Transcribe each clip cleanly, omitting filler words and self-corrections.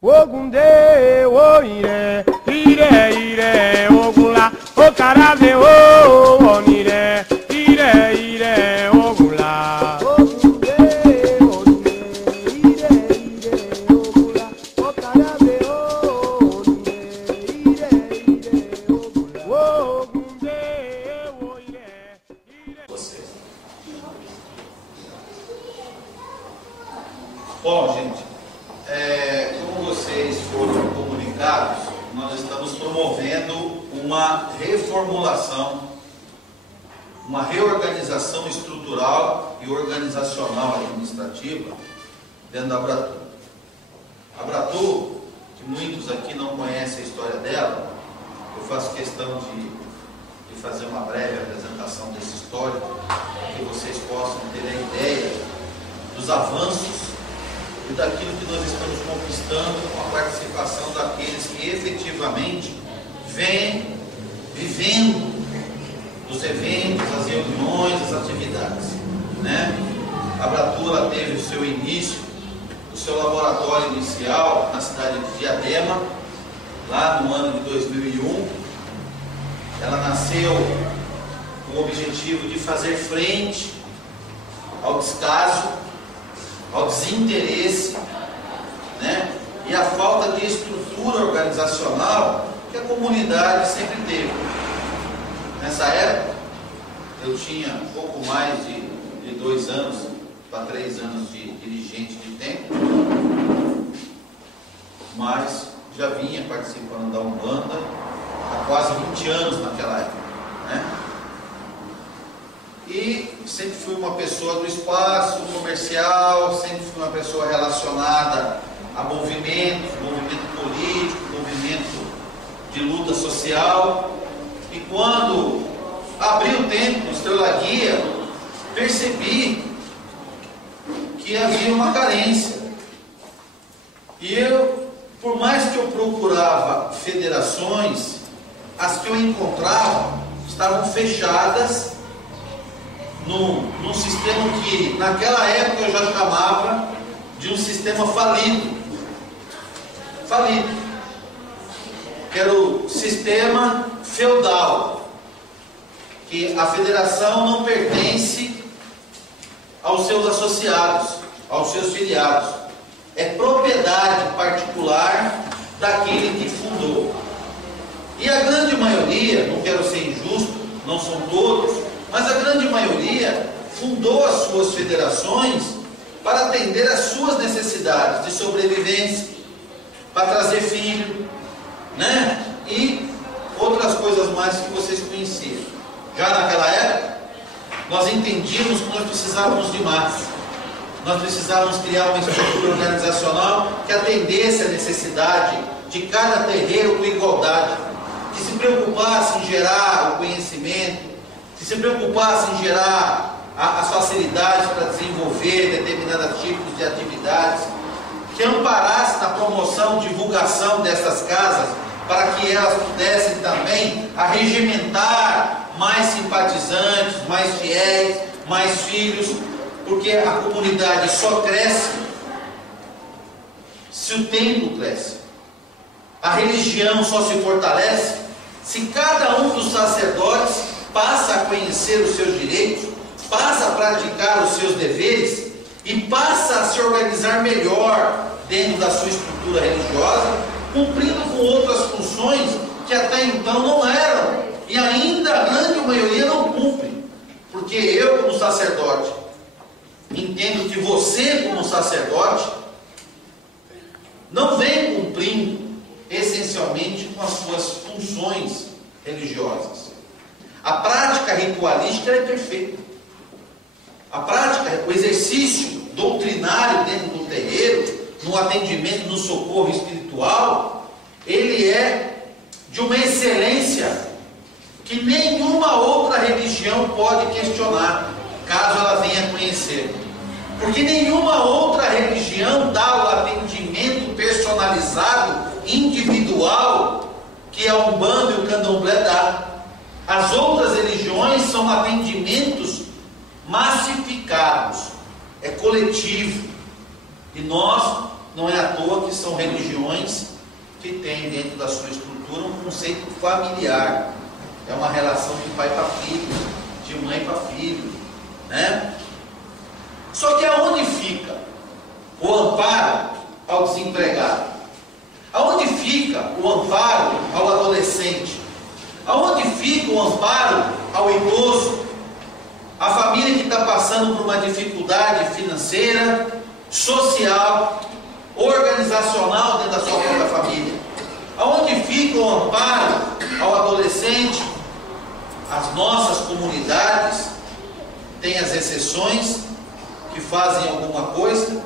Ogunde, o ire, ire, ire, ogula, o carabe, o onire, ire, ire, ogula. Ogunde, o ire, ire, ogula, o carabe, o onire, ire, ire, ogula. Ogunde, o ire, ire. Bom, gente, como vocês foram comunicados, nós estamos promovendo uma reformulação, uma reorganização estrutural e organizacional administrativa dentro da Abratu. A Abratu, que muitos aqui não conhecem a história dela, eu faço questão de fazer uma breve apresentação desse histórico, para que vocês possam ter a ideia dos avanços e daquilo que nós estamos conquistando com a participação daqueles que efetivamente vêm vivendo os eventos, as reuniões, as atividades, né? A Abratu teve o seu início, o seu laboratório inicial na cidade de Diadema, lá no ano de 2001. Ela nasceu com o objetivo de fazer frente ao descaso, ao desinteresse, né? E a falta de estrutura organizacional que a comunidade sempre teve. Nessa época, eu tinha pouco mais de 2 anos para 3 anos de dirigente de tempo, mas já vinha participando da Umbanda há quase 20 anos naquela época, né? E sempre fui uma pessoa do espaço comercial, sempre fui uma pessoa relacionada a movimentos, movimento político, movimento de luta social. E quando abri o templo, Estrela Guia, percebi que havia uma carência. E eu, por mais que eu procurava federações, as que eu encontrava estavam fechadas num sistema que naquela época eu já chamava de um sistema falido, que era o sistema feudal, que a federação não pertence aos seus associados, aos seus filiados, é propriedade particular daquele que fundou. E a grande maioria, não quero ser injusto, não são todos, mas a grande maioria fundou as suas federações para atender às suas necessidades de sobrevivência, para trazer filho, né? E outras coisas mais que vocês conheciam. Já naquela época, nós entendíamos que nós precisávamos de mais. Nós precisávamos criar uma estrutura organizacional que atendesse a necessidade de cada terreiro com igualdade, que se preocupasse em gerar o conhecimento, que se preocupasse em gerar as facilidades para desenvolver determinados tipos de atividades, que amparasse na promoção, divulgação dessas casas, para que elas pudessem também arregimentar mais simpatizantes, mais fiéis, mais filhos, porque a comunidade só cresce se o templo cresce. A religião só se fortalece se cada um dos sacerdotes passa a conhecer os seus direitos, passa a praticar os seus deveres e passa a se organizar melhor dentro da sua estrutura religiosa, cumprindo com outras funções que até então não eram, e ainda a grande maioria não cumpre. Porque eu, como sacerdote, entendo que você, como sacerdote, não vem cumprindo essencialmente com as suas funções religiosas. A prática ritualística é perfeita. A prática, o exercício doutrinário dentro do terreiro, no atendimento, no socorro espiritual, ele é de uma excelência que nenhuma outra religião pode questionar, caso ela venha conhecer. Porque nenhuma outra religião dá o atendimento personalizado, individual, que a Umbanda e o Candomblé dá. As outras religiões são atendimentos massificados, é coletivo. E nós não é à toa que são religiões que têm dentro da sua estrutura um conceito familiar. É uma relação de pai para filho, de mãe para filho, né? Só que aonde fica o amparo ao desempregado? Aonde fica o amparo ao adolescente? Aonde fica o amparo ao idoso? A família que está passando por uma dificuldade financeira, social, organizacional dentro da sua própria família. Aonde fica o amparo ao adolescente? As nossas comunidades têm as exceções que fazem alguma coisa,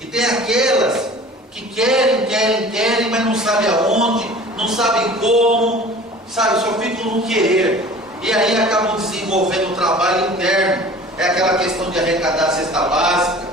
e tem aquelas que querem, mas não sabem aonde, não sabem como, sabe, só ficam no querer, e aí acabam desenvolvendo um trabalho interno. É aquela questão de arrecadar a cesta básica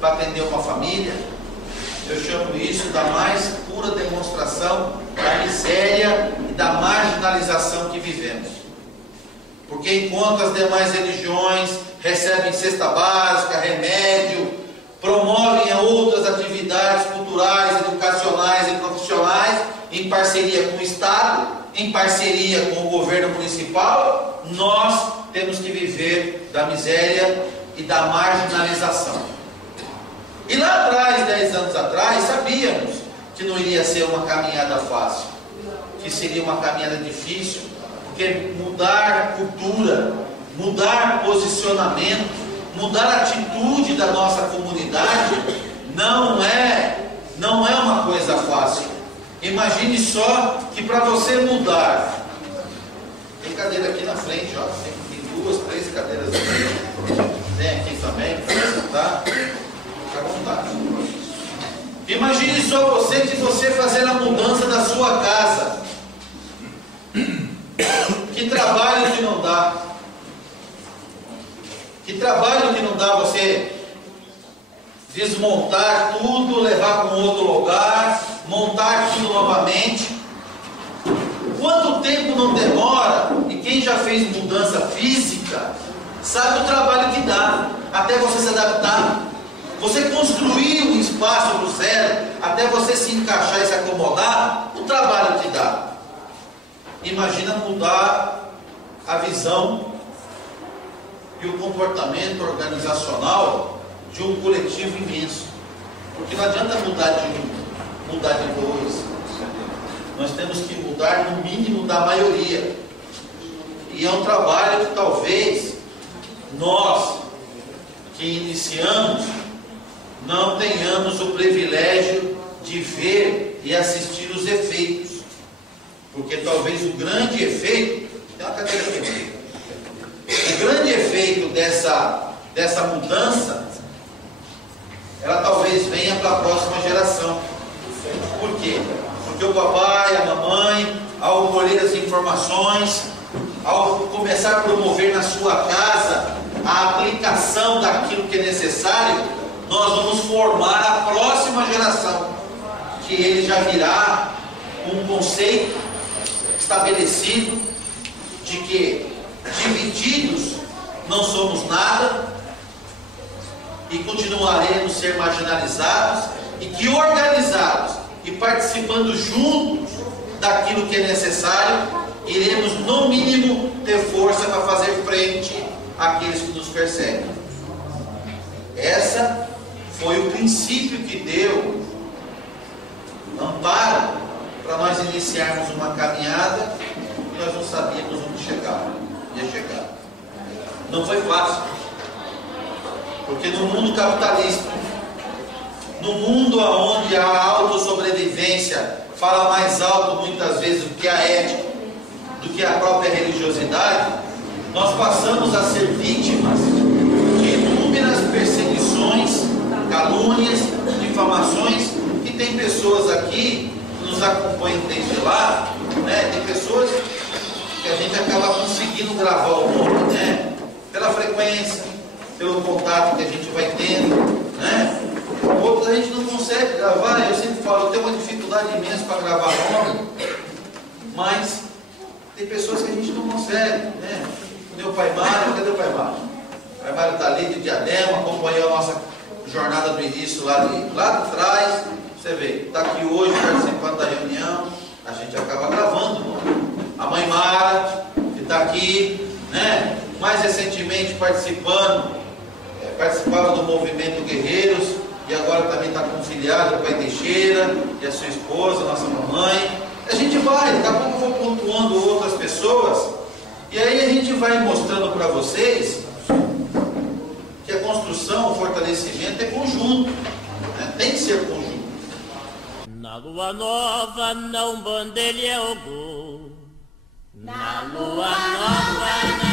para atender uma família. Eu chamo isso da mais pura demonstração da miséria e da marginalização que vivemos. Porque enquanto as demais religiões recebem cesta básica, remédio, promovem outras atividades culturais, educacionais e profissionais, em parceria com o Estado, em parceria com o governo municipal, nós temos que viver da miséria e da marginalização. E lá atrás, 10 anos atrás, sabíamos que não iria ser uma caminhada fácil, que seria uma caminhada difícil, porque mudar cultura, mudar posicionamento, mudar a atitude da nossa comunidade não é uma coisa fácil. Imagine só que para você mudar, tem cadeira aqui na frente, ó, tem 2, 3 cadeiras aqui, tem aqui também para sentar, fica à vontade. Imagine só você fazer a mudança da sua casa. Que trabalho que não dá. Que trabalho que não dá você desmontar tudo, levar para um outro lugar, montar tudo novamente. Quanto tempo não demora? E quem já fez mudança física sabe o trabalho que dá até você se adaptar. Você construir um espaço do zero, até você se encaixar e se acomodar, o trabalho que dá. Imagina mudar a visão e o comportamento organizacional de um coletivo imenso. Porque não adianta mudar de um, mudar de dois. Nós temos que mudar no mínimo da maioria. E é um trabalho que talvez nós que iniciamos não tenhamos o privilégio de ver e assistir os efeitos. Porque talvez o grande efeito, tem uma cadeira aqui, o grande efeito dessa mudança, ela talvez venha para a próxima geração. Por quê? Porque o papai, a mamãe, ao colher as informações, ao começar a promover na sua casa a aplicação daquilo que é necessário, nós vamos formar a próxima geração, que ele já virá com um conceito estabelecido de que divididos não somos nada e continuaremos a ser marginalizados, e que organizados e participando juntos daquilo que é necessário, iremos no mínimo ter força para fazer frente àqueles que nos perseguem. Essa foi o princípio que deu amparo para nós iniciarmos uma caminhada que nós não sabíamos onde ia chegar. Não foi fácil, porque no mundo capitalista, no mundo onde a autossobrevivência fala mais alto muitas vezes do que a ética, do que a própria religiosidade, nós passamos a ser vítimas de inúmeras perseguições, calúnias, difamações, que tem pessoas aqui que nos acompanham desde lá, né? Tem pessoas que a gente acaba conseguindo gravar o nome, né? Pela frequência, pelo contato que a gente vai tendo, né? Outros a gente não consegue gravar. Eu sempre falo, eu tenho uma dificuldade imensa para gravar nome, mas tem pessoas que a gente não consegue, né? Meu pai Mário, cadê o pai Mário? O pai Mário está ali de Diadema, acompanhou a nossa jornada do início lá de trás, você vê, está aqui hoje participando da reunião, a gente acaba gravando. A mãe Mara, que está aqui, né? Mais recentemente participava do movimento Guerreiros, e agora também está conciliado com a Teixeira e a sua esposa, nossa mamãe. A gente vai, daqui a pouco eu vou pontuando outras pessoas, e aí a gente vai mostrando para vocês que a construção, o fortalecimento é conjunto, né? Tem que ser conjunto. Na lua nova não bandelha o gol. Na lua nova não